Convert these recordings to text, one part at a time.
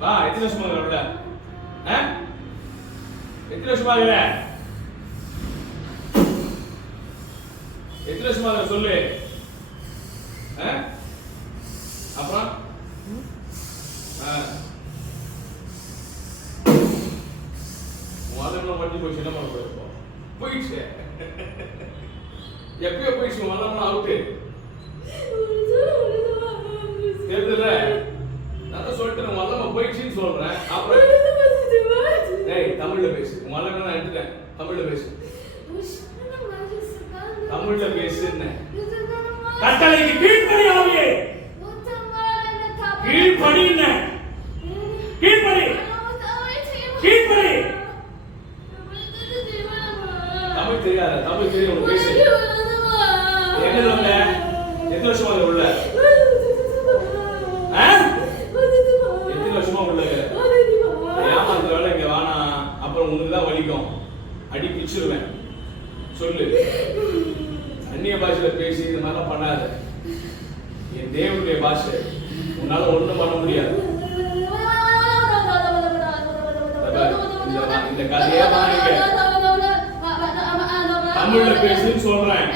வா எத்தனை வருஷமா இருக்கிற? எத்தனை வருஷமா இருக்கிற? எத்தனை வருஷமா இருக்கிற சொல்லு? அப்புறம்? அதெல்லாம் வண்டி போச்சு என்ன பண்ண போற இப்போ? போயிடுச்சு. எப்பயோ போயிடுச்சு அதெல்லாம் அவுட்டு. தெரியல. நான் சொல்லிட்டு சொல்லிட்டேன் உன் போயிடுச்சுன்னு சொல்றேன். அப்புறம் ஏய் தமிழ்ல பேசு. உன் நான் எடுத்துட்டேன். தமிழ்ல பேசு. தமிழ்ல பேசுன்னு. கட்டளைக்கு கீழ்ப்படி ஆவியே. கீழ்ப்படின்னு கீழ்ப்படி. கீழ்ப்படி. தமிழ் தெரியாத தமிழ் தெரியும் பேசு. என்ன வந்த எத்தனை வருஷம் உள்ள ஆ? எத்தனை வருஷமா உள்ள இருக்கிற? ஏமாத்துற வேலை இங்க வேணாம் அப்புறம் உனக்கு தான் வலிக்கும் அடி பிச்சிருவேன் சொல்லு அந்நிய பாஷையில பேசி இது மாதிரிலாம் பண்ணாத என் தேவனுடைய பாஷை உன்னால ஒண்ணும் பண்ண முடியாது இந்த கதையே தமிழ்ல பேசுன்னு சொல்றேன்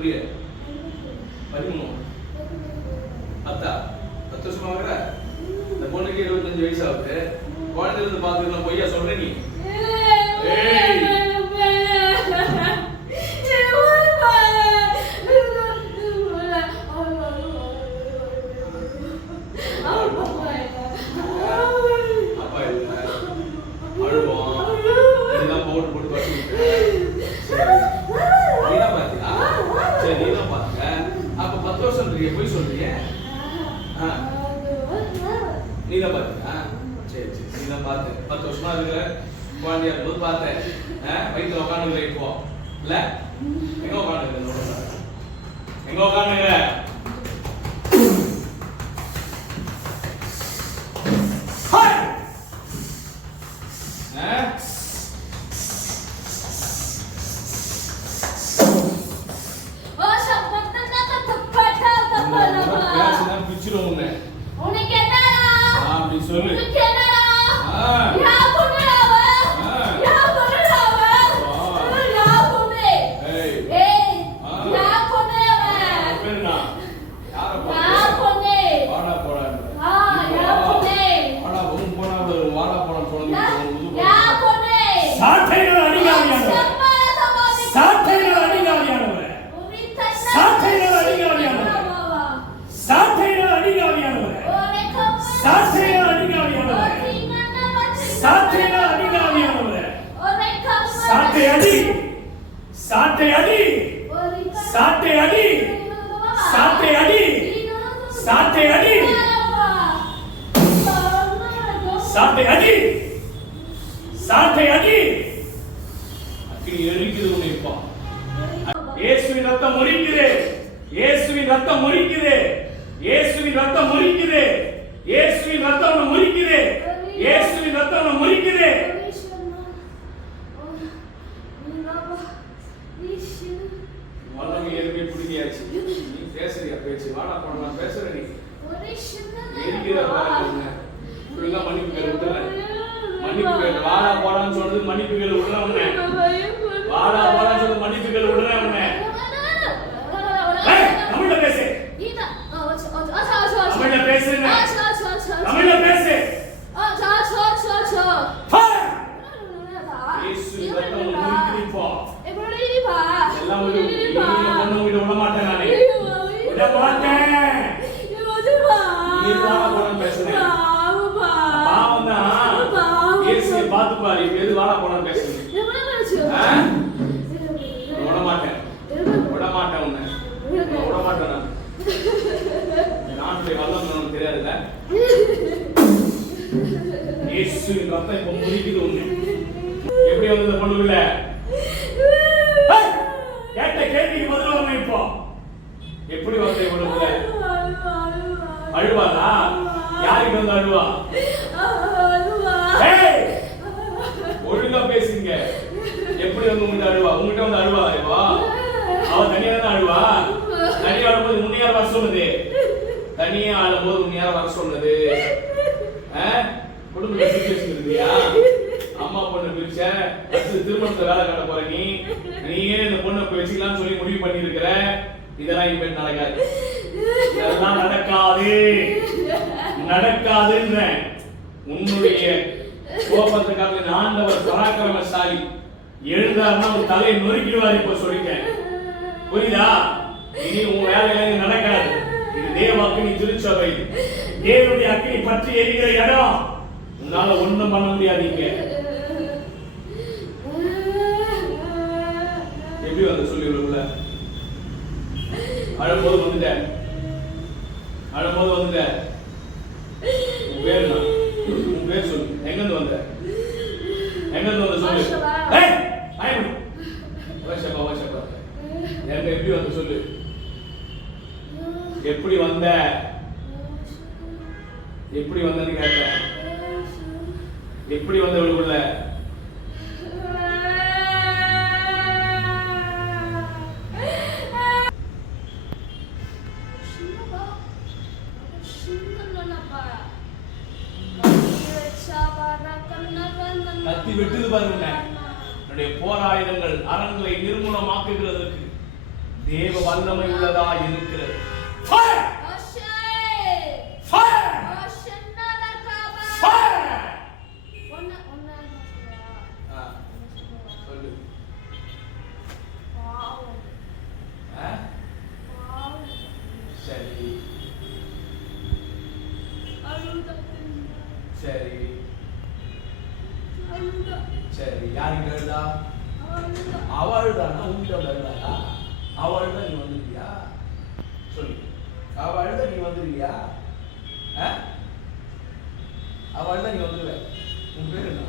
புரிய பதிமூணு பத்தா பத்து வருஷமா இருக்கிற இந்த பொண்ணுக்கு இருபத்தஞ்சு வயசு ஆகுது. குழந்தைல இருந்து பாத்துக்கலாம் பொய்யா சொல்ற நீ? நீ தான் சரி சரி. நீ தான் பார்த்து பத்து வருஷமா இருக்கிற குழந்தையா இருக்கும் பார்த்தேன் வயிற்றுல உட்காந்துக்கிற இப்போ. இல்ல? எங்க உட்காந்துக்கிற எங்க உட்காந்துக்கிற Yeah. 词汇 சாட்டை அடி. சாட்டை அடி. சாட்டை அடி. சாட்டை அடி. சாட்டை அடி. இயேசுவின் ரத்தம் இப்ப முடிக்குது உன்னை. எப்படி வந்து இந்த பொண்ணுக்குள்ள? ஏய், கேட்ட கேள்விக்கு பதில் இப்போ. எப்படி வந்து இவ்வளவு அழுவாதா? யாருக்கு வந்து அழுவா? ஒழுங்கா பேசுங்க. எப்படி வந்து உங்ககிட்ட அழுவா? உங்ககிட்ட வந்து அழுவா அழுவா அவ தனியா தான் அழுவா? தனியா ஆடும்போது உன்னையார் வர சொன்னது? தனியா ஆடும்போது உன்னையார் வர சொன்னது? குடும்ப சுச்சுவேஷன் இருக்கியா அம்மா பொண்ணு பிரிச்ச அடுத்து திருமணத்தை வேலை கட்ட போற நீ நீயே இந்த பொண்ணை போய் வச்சுக்கலாம்னு சொல்லி முடிவு பண்ணி இருக்கிற இதெல்லாம் இனிமே நடக்காது. இதெல்லாம் நடக்காது. நடக்காதுன்ற உன்னுடைய கோபத்துக்காக நான் ஆண்டவர் பராக்கிரமசாலி எழுந்தாருன்னா உன் தலையை நொறுக்கிடுவார் இப்ப சொல்லிட்டேன். புரியுதா? இனி உன் வேலை நடக்காது. இது தேவ அக்னி திருச்சபை. தேவனுடைய அக்னி பற்றி எரிகிற இடம். உன்னால ஒண்ணும் பண்ண முடியாதீங்க. எப்படி வந்து சொல்லி விடுங்கள அழும்போது வந்துட்டேன். அழும்போது வந்துட்டேன். உன் பேர் என்ன? உன் பேர் சொல்லு. எங்கிருந்து வந்த? எங்கிருந்து வந்த சொல்லு? வாஷப்பா வாஷப்பா எங்க எப்படி வந்து சொல்லு? எப்படி வந்த? எப்படி வந்தன்னு கேட்டேன். எப்படி வந்த இவளுக்குள்ள சரி. சரி யாருக்கு எழுதா அவள் தானா உங்ககிட்ட வந்து அழுதாளா? அவள் தான் நீ வந்துருக்கியா? சொல்லு. அவள் தான் நீ வந்துருக்கியா? அவள் தான் நீ வந்துருவ. உன் பேர் என்ன?